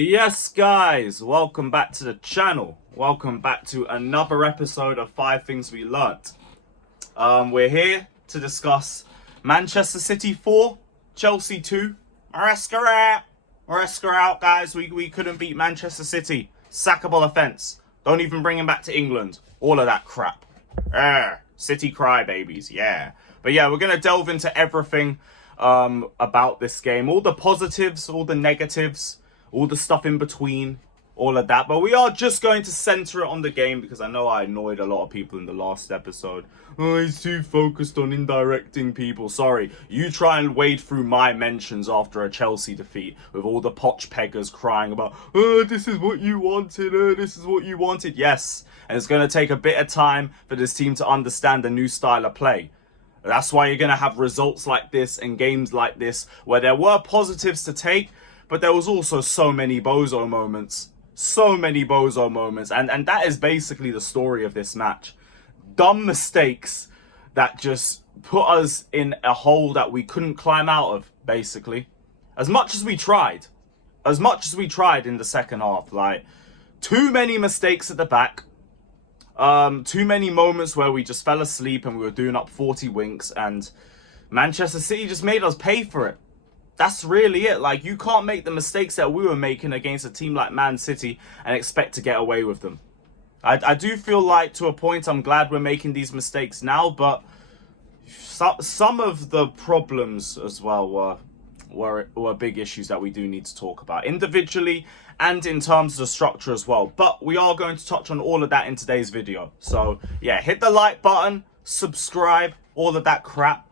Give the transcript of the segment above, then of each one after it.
Yes, guys, welcome back to the channel. Welcome back to another episode of 5 Things We Learnt. We're here to discuss Manchester City 4, Chelsea 2. Maresca out, guys. We couldn't beat Manchester City. Sackable offence. Don't even bring him back to England. All of that crap. City crybabies, yeah. But yeah, we're going to delve into everything about this game. All the positives, all the negatives, all the stuff in between, all of that. But we are just going to center it on the game because I know I annoyed a lot of people in the last episode. Oh, he's too focused on indirecting people. Sorry, you try and wade through my mentions after a Chelsea defeat with all the potch peggers crying about, oh, this is what you wanted, this is what you wanted. Yes, and it's going to take a bit of time for this team to understand the new style of play. That's why you're going to have results like this and games like this where there were positives to take, but there was also so many bozo moments. So many bozo moments. And that is basically the story of this match. Dumb mistakes that just put us in a hole that we couldn't climb out of, basically. As much as we tried in the second half. Like, too many mistakes at the back. Too many moments where we just fell asleep and we were doing up 40 winks. And Manchester City just made us pay for it. That's really it. Like, you can't make the mistakes that we were making against a team like Man City and expect to get away with them. I do feel like, to a point, I'm glad we're making these mistakes now, but some of the problems as well were big issues that we do need to talk about individually and in terms of the structure as well. But we are going to touch on all of that in today's video. So, yeah, hit the like button, subscribe, all of that crap.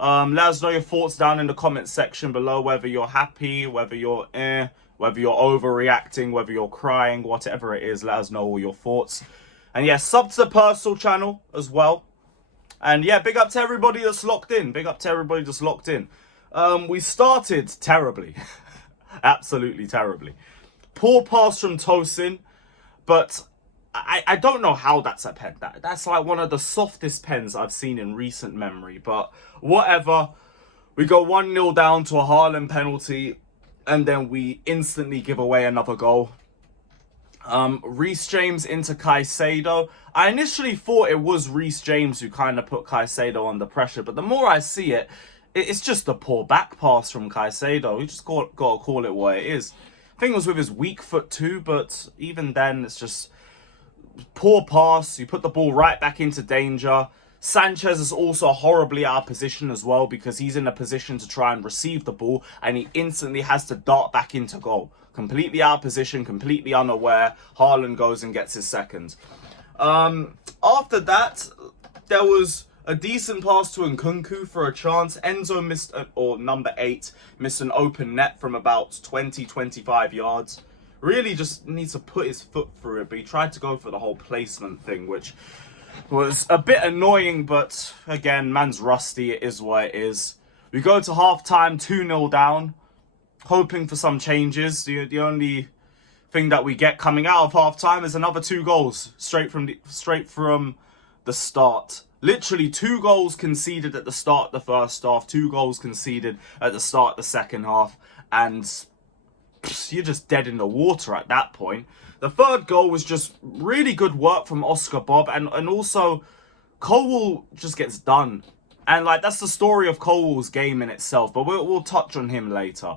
Let us know your thoughts down in the comment section below, whether you're happy, whether you're whether you're overreacting, whether you're crying, whatever it is. Let us know all your thoughts. And yeah, sub to the personal channel as well. And yeah, big up to everybody that's locked in. Big up to everybody that's locked in. We started terribly. Absolutely terribly. Poor pass from Tosin, but I don't know how that's a pen. That's like one of the softest pens I've seen in recent memory. But whatever. We go 1-0 down to a Haaland penalty. And then we instantly give away another goal. Reece James into Caicedo. I initially thought it was Reece James who kind of put Caicedo under pressure. But the more I see it, it's just a poor back pass from Caicedo. We just got to call it what it is. I think it was with his weak foot too. But even then, it's just poor pass. You put the ball right back into danger. Sanchez is also horribly out of position as well because he's in a position to try and receive the ball and he instantly has to dart back into goal. Completely out of position, completely unaware. Haaland goes and gets his second. After that, there was a decent pass to Nkunku for a chance. Enzo missed, or number 8, missed an open net from about 20-25 yards. Really just needs to put his foot through it, but he tried to go for the whole placement thing, which was a bit annoying, but again, man's rusty. It is what it is. We go to half-time, 2-0 down, hoping for some changes. The only thing that we get coming out of half-time is another 2 goals straight from the start. Literally 2 goals conceded at the start of the first half, 2 goals conceded at the start of the second half, and you're just dead in the water at that point. The third goal was just really good work from Bobb, and also Colwill just gets done. And like, that's the story of Colwill's game in itself, but we'll touch on him later.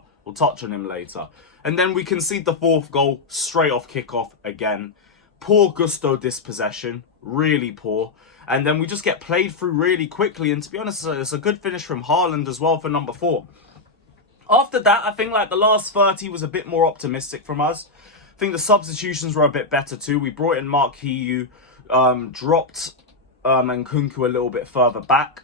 And then we concede the 4th goal straight off kickoff again. Poor Gusto dispossession, really poor. And then we just get played through really quickly, and to be honest, it's a good finish from Haaland as well for number 4. After that, I think like the last 30 was a bit more optimistic from us. I think the substitutions were a bit better too. We brought in Madueke, dropped Nkunku a little bit further back.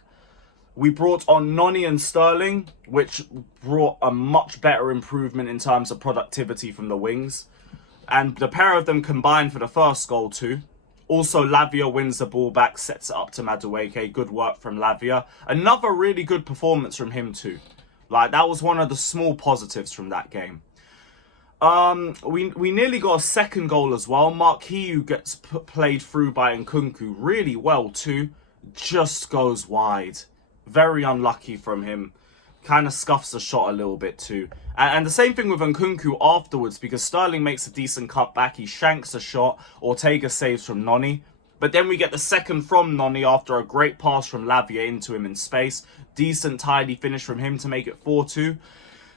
We brought on Noni and Sterling, which brought a much better improvement in terms of productivity from the wings. And the pair of them combined for the first goal too. Also, Lavia wins the ball back, sets it up to Madueke. Good work from Lavia. Another really good performance from him too. Like, that was one of the small positives from that game. We nearly got a second goal as well. Madueke gets played through by Nkunku really well too. Just goes wide. Very unlucky from him. Kind of scuffs the shot a little bit too. And the same thing with Nkunku afterwards, because Sterling makes a decent cutback, he shanks a shot, Ortega saves from Noni. But then we get the second from Noni after a great pass from Lavia into him in space. Decent, tidy finish from him to make it 4-2.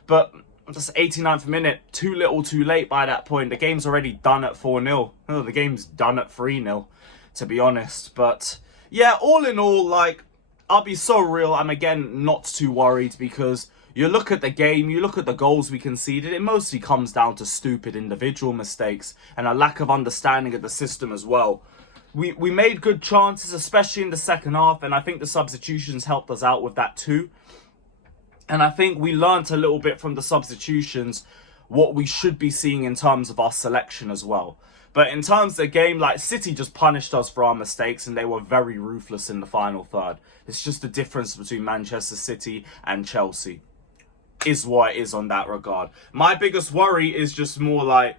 But just 89th minute, too little too late by that point. The game's already done at 4-0. Oh, the game's done at 3-0, to be honest. But yeah, all in all, like, I'll be so real, I'm again not too worried, because you look at the game, you look at the goals we conceded, it mostly comes down to stupid individual mistakes and a lack of understanding of the system as well. We made good chances, especially in the second half, and I think the substitutions helped us out with that too. And I think we learnt a little bit from the substitutions what we should be seeing in terms of our selection as well. But in terms of the game, like, City just punished us for our mistakes, and they were very ruthless in the final third. It's just the difference between Manchester City and Chelsea is what it is on that regard. My biggest worry is just more like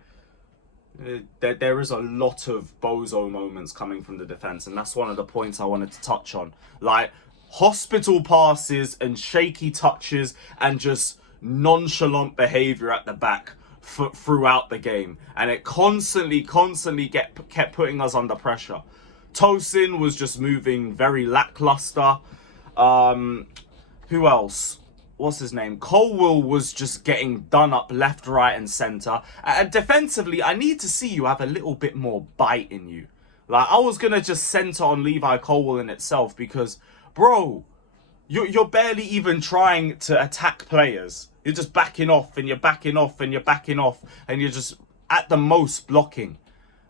there is a lot of bozo moments coming from the defence, and that's one of the points I wanted to touch on. Like, hospital passes and shaky touches and just nonchalant behaviour at the back throughout the game, and it constantly kept putting us under pressure. Tosin was just moving very lackluster. Who else? What's his name? Colwill was just getting done up left, right and centre. And defensively, I need to see you have a little bit more bite in you. Like, I was going to just centre on Levi Colwill in itself, because, bro, you're barely even trying to attack players. You're just backing off and you're backing off and you're backing off, and you're just at the most blocking.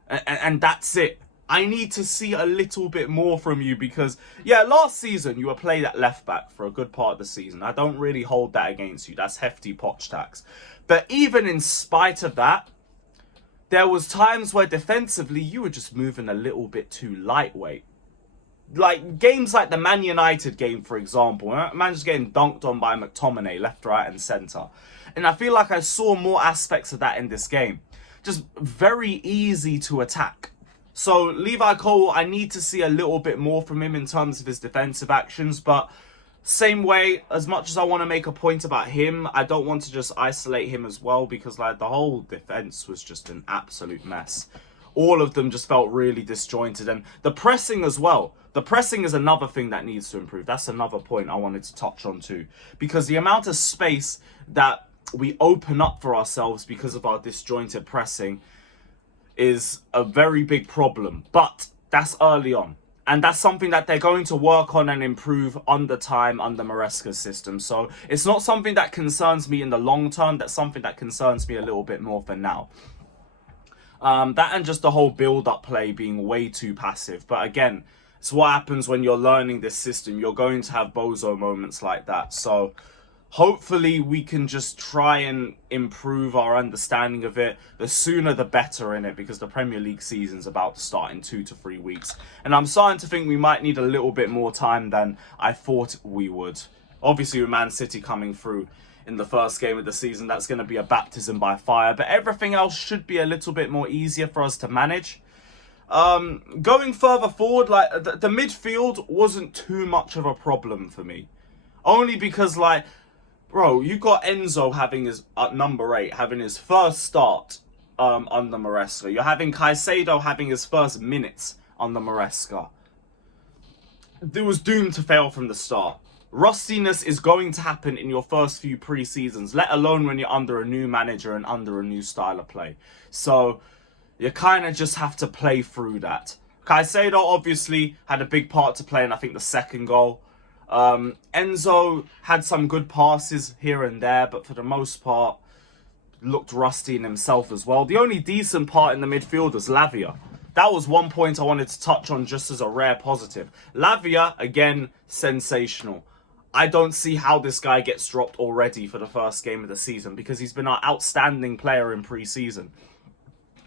And that's it. I need to see a little bit more from you, because, yeah, last season you were played at left back for a good part of the season. I don't really hold that against you. That's hefty Poch tax. But even in spite of that, there was times where defensively you were just moving a little bit too lightweight. Like, games like the Man United game, for example, man just getting dunked on by McTominay, left, right and centre. And I feel like I saw more aspects of that in this game. Just very easy to attack. So Levi Cole, I need to see a little bit more from him in terms of his defensive actions. But same way, as much as I want to make a point about him, I don't want to just isolate him as well, because, like, the whole defence was just an absolute mess. All of them just felt really disjointed. And the pressing as well. The pressing is another thing that needs to improve. That's another point I wanted to touch on too. Because the amount of space that we open up for ourselves because of our disjointed pressing is a very big problem. But that's early on. And that's something that they're going to work on and improve under time, under Maresca's system. So it's not something that concerns me in the long term. That's something that concerns me a little bit more for now. That and just the whole build-up play being way too passive. But again, it's what happens when you're learning this system. You're going to have bozo moments like that. So hopefully we can just try and improve our understanding of it. The sooner the better in it, because the Premier League season's about to start in 2 to 3 weeks. And I'm starting to think we might need a little bit more time than I thought we would. Obviously with Man City coming through in the first game of the season, that's going to be a baptism by fire. But everything else should be a little bit more easier for us to manage. Going further forward, like, the midfield wasn't too much of a problem for me. Only because, like, bro, you got Enzo having his, at number 8, having his first start under Maresca. You're having Caicedo having his first minutes under Maresca. It was doomed to fail from the start. Rustiness is going to happen in your first few pre-seasons, let alone when you're under a new manager and under a new style of play. So you kind of just have to play through that. Caicedo obviously had a big part to play in, I think, the second goal. Enzo had some good passes here and there, but for the most part looked rusty in himself as well. The only decent part in the midfield was Lavia. That was one point I wanted to touch on just as a rare positive. Lavia, again, sensational. I don't see how this guy gets dropped already for the first game of the season, because he's been our outstanding player in pre-season.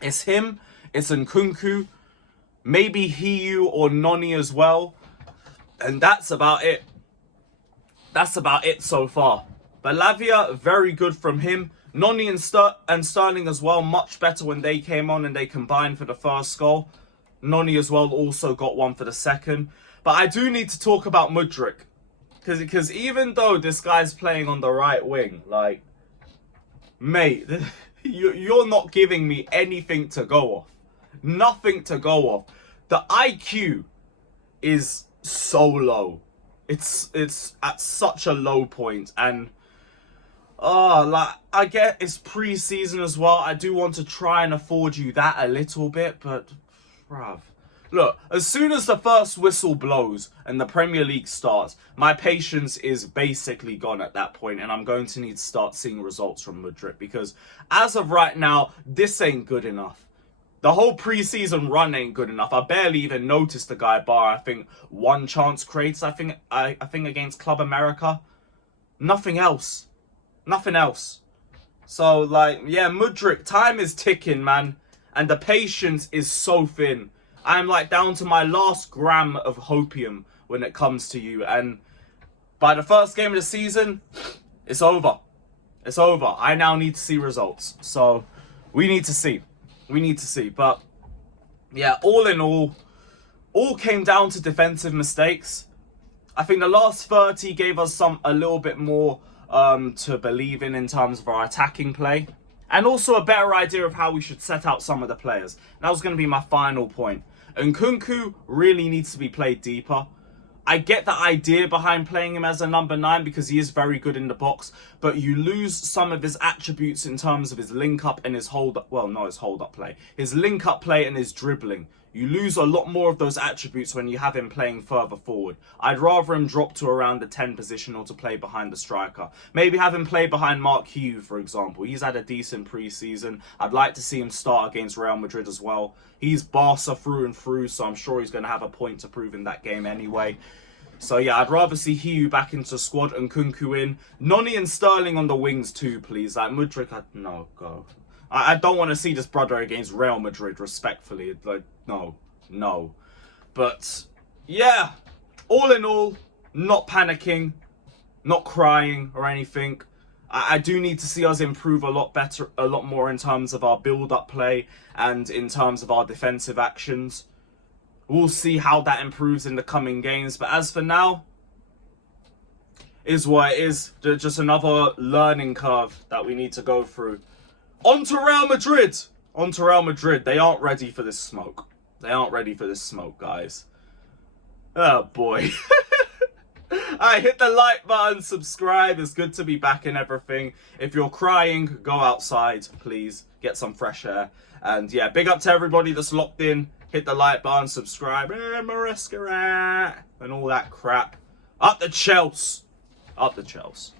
It's him, it's Nkunku, maybe Hiu or Noni as well. And that's about it. That's about it so far. But Lavia, very good from him. Noni and Sterling as well, much better when they came on and they combined for the first goal. Noni as well also got one for the second. But I do need to talk about Mudryk. Because even though this guy's playing on the right wing, like, Mate, you're not giving me anything to go off. Nothing to go off. The IQ is so low. It's at such a low point, and like, I get it's pre-season as well. I do want to try and afford you that a little bit, but bruv. Look, as soon as the first whistle blows and the Premier League starts, my patience is basically gone at that point, and I'm going to need to start seeing results from Madrid, because as of right now, this ain't good enough. The whole pre-season run ain't good enough. I barely even noticed the guy, bar I think one chance creates, I think against Club America. Nothing else. Nothing else. So, like, yeah, Mudryk, time is ticking, man, and the patience is so thin. I'm like down to my last gram of hopium when it comes to you. And by the first game of the season, it's over. It's over. I now need to see results. So we need to see. We need to see. But yeah, all in all came down to defensive mistakes. I think the last 30 gave us a little bit more to believe in terms of our attacking play. And also a better idea of how we should set out some of the players. That was going to be my final point. Nkunku really needs to be played deeper. I get the idea behind playing him as a number 9 because he is very good in the box, but you lose some of his attributes in terms of his link-up and his hold-up. Well, no, his hold-up play. His link-up play and his dribbling. You lose a lot more of those attributes when you have him playing further forward. I'd rather him drop to around the 10 position or to play behind the striker. Maybe have him play behind Mark Hugh, for example. He's had a decent pre-season. I'd like to see him start against Real Madrid as well. He's Barca through and through, so I'm sure he's going to have a point to prove in that game anyway. So yeah, I'd rather see Hugh back into squad and Nkunku in. Noni and Sterling on the wings too, please. Like, Mudryk, no, go. I don't want to see this brother against Real Madrid, respectfully. Like, no. But, yeah, all in all, not panicking, not crying or anything. I do need to see us improve a lot more in terms of our build-up play and in terms of our defensive actions. We'll see how that improves in the coming games. But as for now, is what it is. Just another learning curve that we need to go through. On to Real Madrid. On to Real Madrid. They aren't ready for this smoke. They aren't ready for this smoke, guys. Oh, boy. Alright, hit the like button, subscribe. It's good to be back and everything. If you're crying, go outside, please. Get some fresh air. And yeah, big up to everybody that's locked in. Hit the like button, subscribe. Maresca, and all that crap. Up the Chelsea. Up the Chelsea.